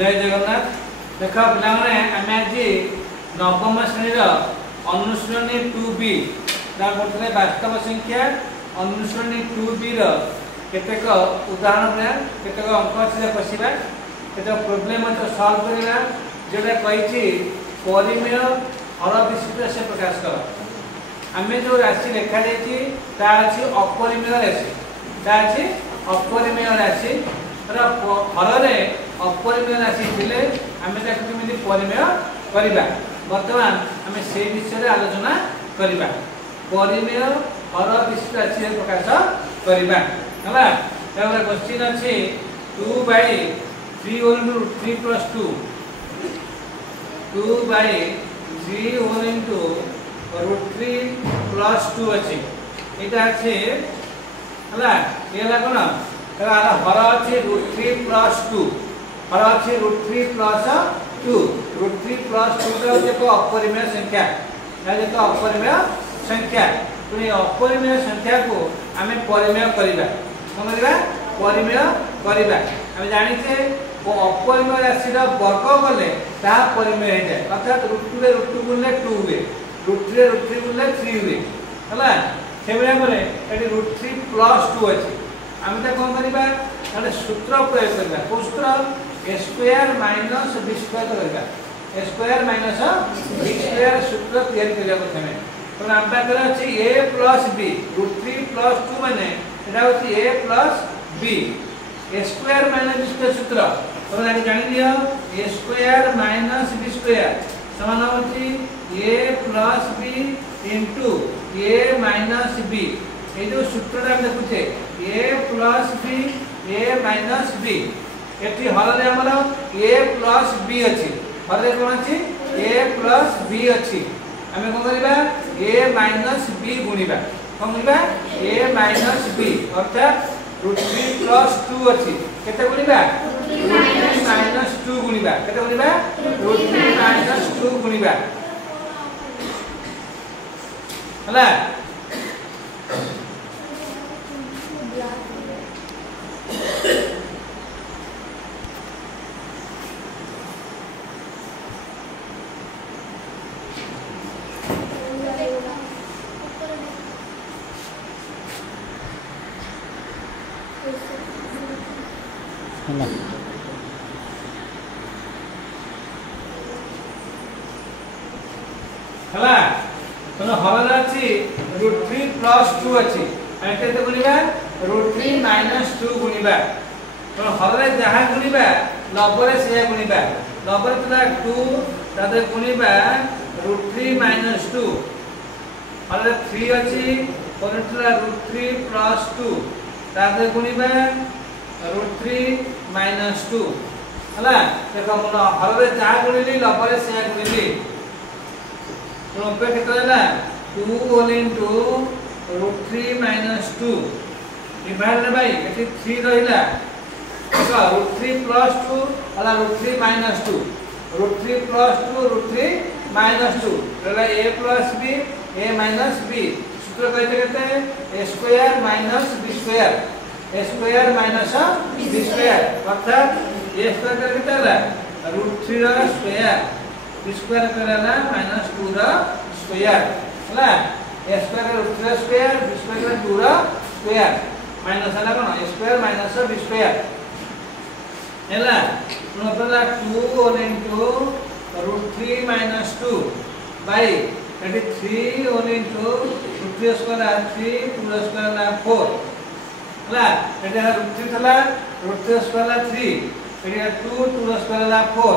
जय जगन्नाथ। देख पे आम आज नवम श्रेणी अनुश्रेणी 2B पढ़ते वास्तव संख्या अनुश्रेणी 2B केतेक उदाहरण केतेक अंक अच्छे पशिबा केतेक प्रोब्लेम सॉल्व करवा जोटा कही परिमेय हर विशिष्ट से प्रकाश कर आम जो राशि लिखा जाए अपरिमेय राशि अपरिमेय राशि हर अपरिमेय राशि थे आम कमी परिमेय करवा बर्तमान आम से विषय आलोचना करवा परिमेय हर विशिष्ट राशि प्रकाश करवा क्वेश्चन अच्छे 2 by 3 whole into 3 plus 2 2 by 3 whole into root 3 plus 2 अच्छे यहाँ अच्छे ये कौन हर अच्छे root 3 plus 2 हर अच्छे root 3 plus 2 root 3 plus 2 एक अपरिमेय संख्या एक अपरिमेय संख्या पुणी अपरिमेय संख्या को आम परिमेय करवा कौन करवा परिमेय करवा आम जाचे अपरिमेय राशि वर्ग कले परिमेय हो जाए अर्थात √2 रे √2 गुणिले 2 हुए √3 रे √3 गुणिले 3 हुए है से भाई √3 plus 2 अच्छे आम कौन करवा सूत्र प्रयोग करवा कौ सूत्र a² माइनस b² करवा a² माइनस b² सूत्र तैयारी करवा प्रथम तो आम पाखे अच्छे a plus b √3 plus 2 माने a plus b a² minus b² सूत्र तो आगे जान लियो a² माइनस b² समान होची a plus b into a minus b ये जो सूत्र हम देखुचे a plus b a minus b एटी हर रे हमर a plus b अछि हर रे कोन अछि a plus b अछि हमें कोन करबा a minus b गुणिबा कोन करबा a minus b अर्थात √3 plus 2 अछि केते गुणिबा √3 minus 2 गुणिबा केते गुणिबा √3 minus 2 गुणिबा हला हला तो हर अछि √3 plus 2 अछि आ केते गुणिबा √3 minus 2 गुणिबा तो हर रे जहा गुणिबा लबरे से गुणिबा लबरे तला 2 तादे गुणिबा √3 minus 2 हर रे 3 अछि कोनटला √3 plus 2 तादे गुणिबा √3 minus 2 हला देखो मन हर रे जहा गुणिली लबरे से गुणिली तो पे केते होला 2 whole into √3 minus 2 डिवाइड रे भाई एटी 3 रहिला देखो √3 plus 2 होला √3 minus 2 √3 plus 2 √3 minus 2 रहला a plus b a minus b सूत्र कहते केते a² minus b² a² minus b² अर्थात a² केते होला √3 रा स्क्वायर b² करला -2 रा स्क्वायर हला a² √3 स्क्वायर b² 2 रा स्क्वायर माइनस हला कोन a² माइनस b² हला नोतला 2 whole into √3 minus 2 by 3 whole into √3 square 3 2 square 4 हला एटा √3 थला √3 स्क्वायर 3 एटा 2 2 स्क्वायर 4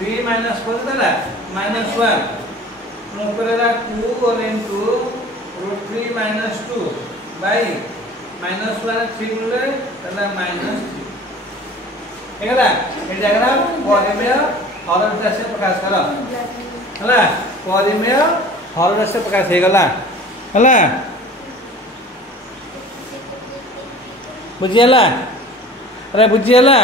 3 minus 4 तला -1 नोकरेला 2 whole into √3 minus 2 by -1 3 गुणले तला -3 हेला ए जगरा परिमेय हर राशि प्रकाश करा हला परिमेय हर राशि प्रकाश हे गला हला बुझियला अरे बुझियला